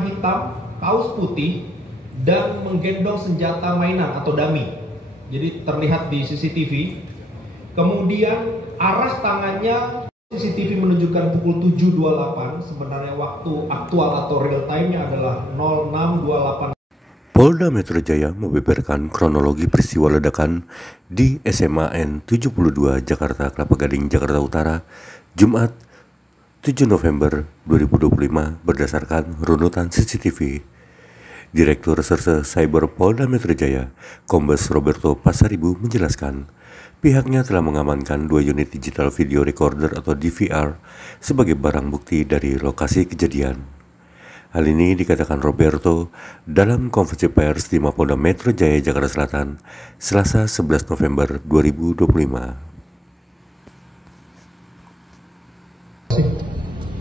hitam, kaos putih, dan menggendong senjata mainan atau dummy. Jadi terlihat di CCTV. Kemudian arah tangannya CCTV menunjukkan pukul 7.28. Sebenarnya waktu aktual atau real time-nya adalah 06.28. Polda Metro Jaya membeberkan kronologi peristiwa ledakan di SMA N 72 Jakarta Kelapa Gading, Jakarta Utara, Jumat 7 November 2025 berdasarkan runutan CCTV. Direktur Reserse Cyber Polda Metro Jaya, Kombes Roberto Pasaribu menjelaskan, pihaknya telah mengamankan 2 unit digital video recorder atau DVR sebagai barang bukti dari lokasi kejadian. Hal ini dikatakan Roberto dalam konferensi pers di Mapolda Metro Jaya, Jakarta Selatan, Selasa 11 November 2025.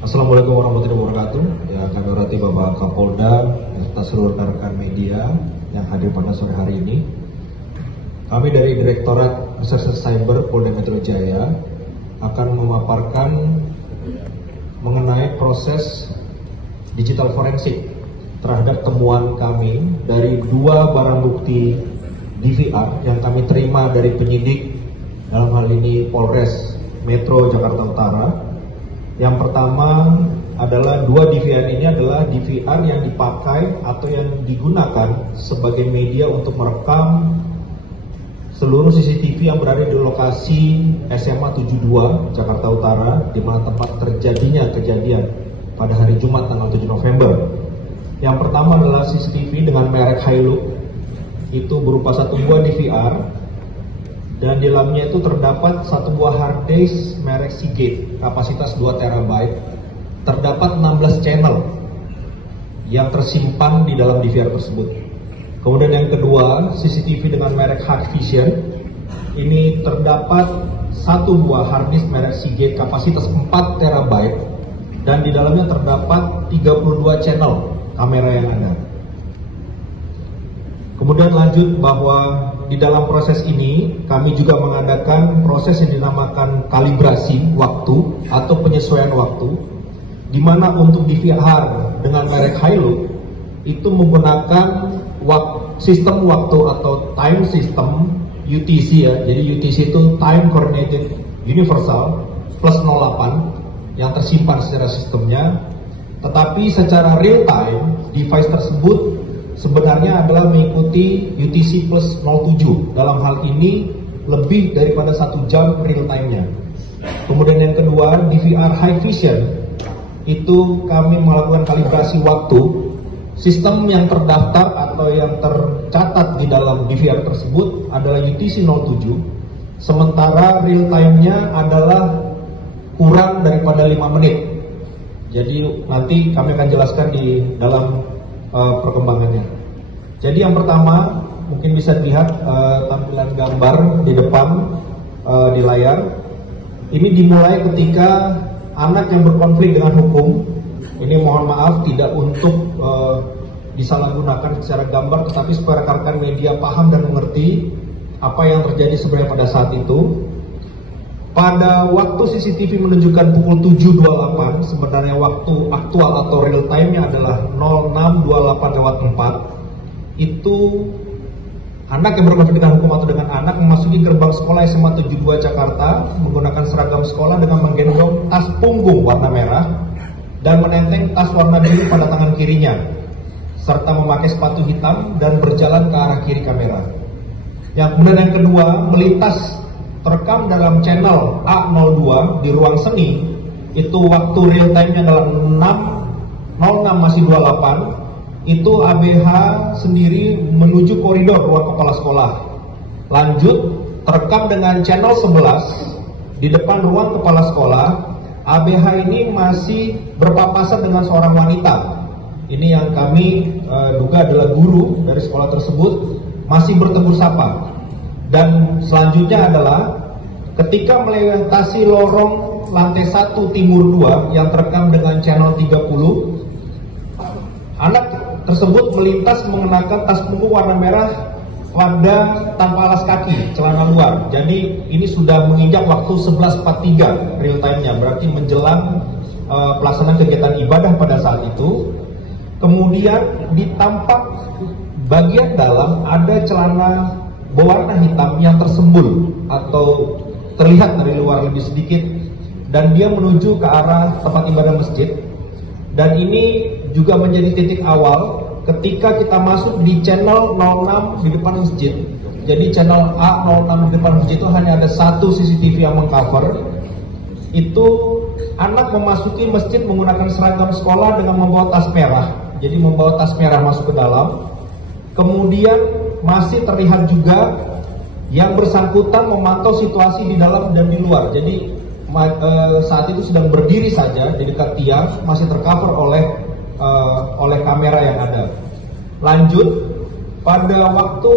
Assalamualaikum warahmatullahi wabarakatuh. Ya, kami hormati Bapak Kapolda serta seluruh rekan-rekan media yang hadir pada sore hari ini. Kami dari Direktorat Reserse Cyber Polda Metro Jaya akan memaparkan mengenai proses digital forensik terhadap temuan kami dari 2 barang bukti DVR yang kami terima dari penyidik, dalam hal ini Polres Metro Jakarta Utara. Yang pertama adalah 2 DVR ini adalah DVR yang dipakai atau yang digunakan sebagai media untuk merekam seluruh CCTV yang berada di lokasi SMA 72 Jakarta Utara, di mana tempat terjadinya kejadian pada hari Jumat tanggal 7 November. Yang pertama adalah CCTV dengan merek Hilux, itu berupa 1 buah DVR, dan di dalamnya itu terdapat 1 buah hard disk merek Seagate kapasitas 2 TB. Terdapat 16 channel yang tersimpan di dalam DVR tersebut. Kemudian yang kedua, CCTV dengan merek Hikvision. Ini terdapat 1 buah hard disk merek Seagate kapasitas 4 TB, dan di dalamnya terdapat 32 channel kamera yang ada. Kemudian lanjut bahwa di dalam proses ini kami juga mengadakan proses yang dinamakan kalibrasi waktu atau penyesuaian waktu, di mana untuk DVR dengan merek Hilux itu menggunakan sistem waktu atau time system UTC ya. Jadi UTC itu Time Coordinated Universal plus 08 yang tersimpan secara sistemnya. Tetapi secara real time device tersebut sebenarnya adalah mengikuti UTC plus 07. Dalam hal ini lebih daripada 1 jam real time-nya. Kemudian yang kedua, DVR Hikvision, itu kami melakukan kalibrasi waktu. Sistem yang terdaftar atau yang tercatat di dalam DVR tersebut adalah UTC 07. Sementara real time-nya adalah kurang daripada 5 menit. Jadi nanti kami akan jelaskan di dalam perkembangannya. Jadi yang pertama mungkin bisa dilihat tampilan gambar di depan di layar. Ini dimulai ketika anak yang berkonflik dengan hukum. Ini mohon maaf tidak untuk disalahgunakan secara gambar, tetapi supaya rekan-rekan media paham dan mengerti apa yang terjadi sebenarnya pada saat itu. Pada waktu CCTV menunjukkan pukul 7.28, sebenarnya waktu aktual atau real time-nya adalah 06.28/4. Itu anak yang berkonflik dengan hukum atau dengan anak memasuki gerbang sekolah SMA 72 Jakarta menggunakan seragam sekolah dengan menggendong tas punggung warna merah dan menenteng tas warna biru pada tangan kirinya, serta memakai sepatu hitam dan berjalan ke arah kiri kamera. Yang kemudian yang kedua, melintas terekam dalam channel A02 di ruang seni. Itu waktu real time-nya adalah 06.28. Itu ABH sendiri menuju koridor ruang kepala sekolah. Lanjut, terekam dengan channel 11 di depan ruang kepala sekolah. ABH ini masih berpapasan dengan seorang wanita. Ini yang kami duga adalah guru dari sekolah tersebut, masih bertegur sapa. Dan selanjutnya adalah ketika melintasi lorong lantai 1 timur 2 yang terekam dengan channel 30, anak tersebut melintas mengenakan tas punggung warna merah pada tanpa alas kaki, celana luar. Jadi ini sudah menginjak waktu 11.43 real time-nya, berarti menjelang pelaksanaan kegiatan ibadah pada saat itu. Kemudian di tampak bagian dalam ada celana berwarna hitam yang tersembul atau terlihat dari luar lebih sedikit, dan dia menuju ke arah tempat ibadah masjid. Dan ini juga menjadi titik awal ketika kita masuk di channel 06 di depan masjid. Jadi channel A06 di depan masjid itu hanya ada satu CCTV yang mengcover. Itu anak memasuki masjid menggunakan seragam sekolah dengan membawa tas merah. Jadi membawa tas merah masuk ke dalam. Kemudian masih terlihat juga yang bersangkutan memantau situasi di dalam dan di luar. Jadi saat itu sedang berdiri saja di dekat tiang, masih tercover oleh kamera yang ada. Lanjut, pada waktu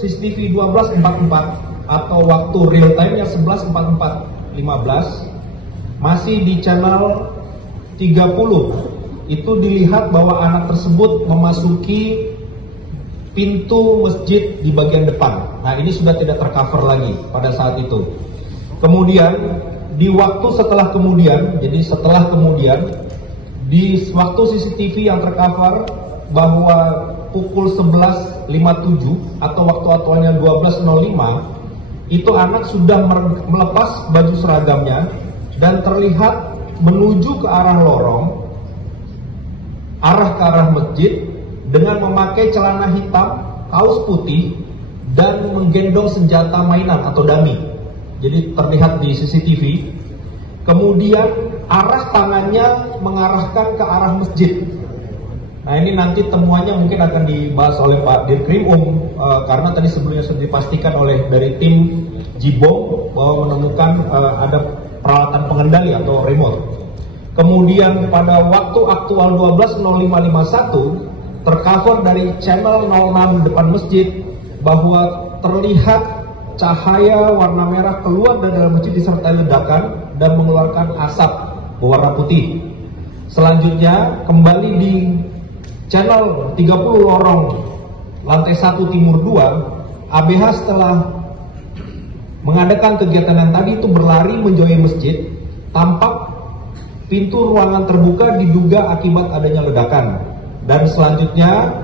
CCTV 12.44 atau waktu real time yang 11.44.15 masih di channel 30, itu dilihat bahwa anak tersebut memasuki pintu masjid di bagian depan. Nah, ini sudah tidak tercover lagi pada saat itu. Kemudian di waktu setelah kemudian, jadi setelah kemudian di waktu CCTV yang tercover bahwa pukul 11.57 atau waktu aktualnya 12.05, itu anak sudah melepas baju seragamnya dan terlihat menuju ke arah lorong, arah ke arah masjid, dengan memakai celana hitam, kaos putih, dan menggendong senjata mainan atau dummy. Jadi terlihat di CCTV. Kemudian arah tangannya mengarahkan ke arah masjid. Nah, ini nanti temuannya mungkin akan dibahas oleh Pak Dirkrim karena tadi sebelumnya sudah dipastikan oleh dari tim Jibom bahwa menemukan ada peralatan pengendali atau remote. Kemudian pada waktu aktual 12.05.51 tercover dari channel 06 depan masjid bahwa terlihat cahaya warna merah keluar dari dalam masjid disertai ledakan dan mengeluarkan asap berwarna putih. Selanjutnya kembali di channel 30 lorong lantai 1 timur 2, ABH setelah mengadakan kegiatan yang tadi itu berlari menjauhi masjid. Tampak pintu ruangan terbuka diduga akibat adanya ledakan. Dan selanjutnya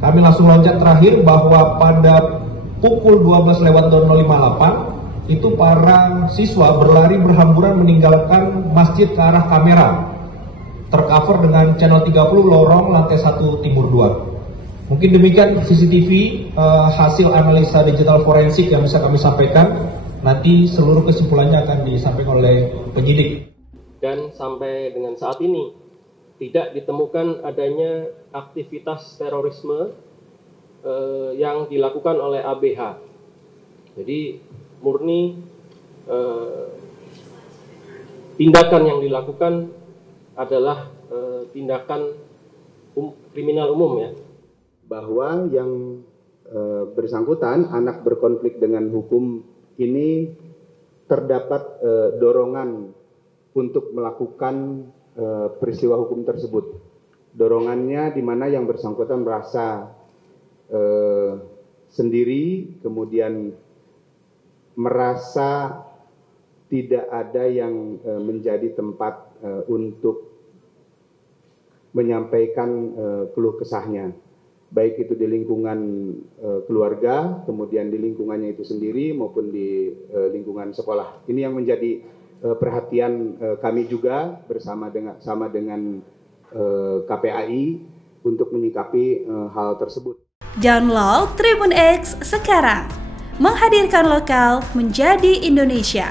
kami langsung loncat terakhir bahwa pada pukul 12.0058 itu para siswa berlari berhamburan meninggalkan masjid ke arah kamera, tercover dengan channel 30 lorong lantai 1 timur 2. Mungkin demikian CCTV hasil analisa digital forensik yang bisa kami sampaikan. Nanti seluruh kesimpulannya akan disampaikan oleh penyidik. Dan sampai dengan saat ini tidak ditemukan adanya aktivitas terorisme yang dilakukan oleh ABH. Jadi murni tindakan yang dilakukan adalah tindakan kriminal umum, ya. Bahwa yang bersangkutan anak berkonflik dengan hukum ini terdapat dorongan untuk melakukan peristiwa hukum tersebut. Dorongannya di mana yang bersangkutan merasa sendiri, kemudian merasa tidak ada yang menjadi tempat untuk menyampaikan keluh kesahnya, baik itu di lingkungan keluarga, kemudian di lingkungannya itu sendiri maupun di lingkungan sekolah. Ini yang menjadi perhatian kami juga bersama dengan KPAI untuk menyikapi hal tersebut. Download Tribun X sekarang, menghadirkan lokal menjadi Indonesia.